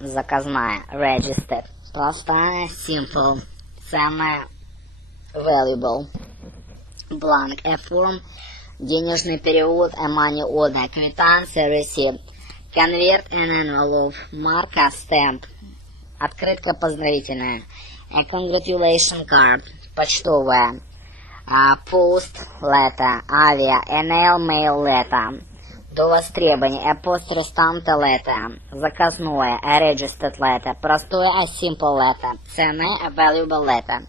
заказная, registered, простая, simple, ценная, valuable, blank, a form, денежный перевод, a money order, квитанция, receipt, convert an envelope, марка, stamp, открытка поздравительная, a congratulation card, почтовая, post letter, авиа, mail letter, до востребования, a post-restante letter, заказное, a registered letter, простое, a simple letter, ценное, a valuable letter,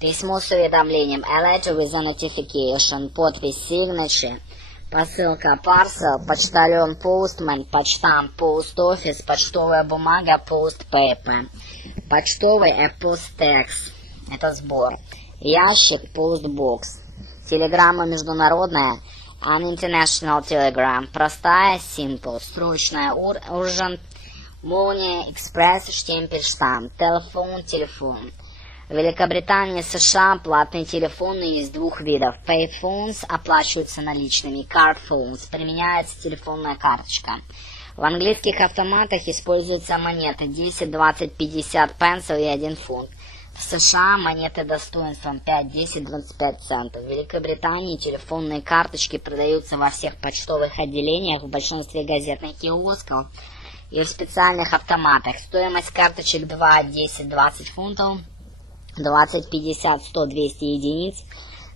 письмо с уведомлением, a letter with a notification, подпись, signature, посылка, parcel, почтальон, postman, почтамп, post office, почтовая бумага, post paper, почтовый, a post tax, это сбор, ящик, post box, телеграмма международная, an international telegram, простая, simple, срочная, urgent, молния, экспресс, штемпель, штамп, телефон. В Великобритании, США платные телефоны есть двух видов. Payphones оплачиваются наличными, card phones применяется телефонная карточка. В английских автоматах используются монеты 10, 20, 50 пенсов и 1 фунт. В США монеты достоинством 5, 10, 25 центов. В Великобритании телефонные карточки продаются во всех почтовых отделениях, в большинстве газетных киосков и в специальных автоматах. Стоимость карточек 2, 10, 20 фунтов, 20, 50, 100, 200 единиц.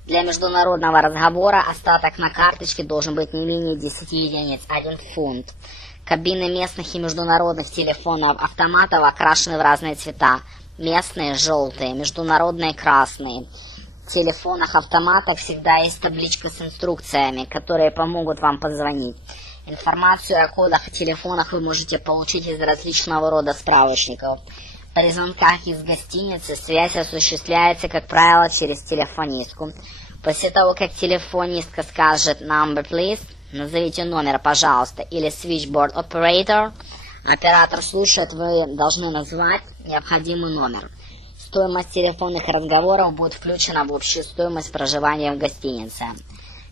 Для международного разговора остаток на карточке должен быть не менее 10 единиц, 1 фунт. Кабины местных и международных телефонов автоматов окрашены в разные цвета. Местные желтые, международные красные. В телефонах-автоматах всегда есть табличка с инструкциями, которые помогут вам позвонить. Информацию о кодах и телефонах вы можете получить из различного рода справочников. При звонках из гостиницы связь осуществляется, как правило, через телефонистку. После того, как телефонистка скажет «number please», назовите номер, пожалуйста, или switchboard operator, оператор слушает, вы должны назвать необходимый номер. Стоимость телефонных разговоров будет включена в общую стоимость проживания в гостинице.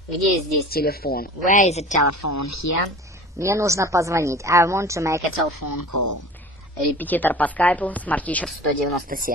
Где здесь телефон? Where is the telephone here? Мне нужно позвонить. I want to make a telephone call. Репетитор по скайпу, Smart Teacher 197.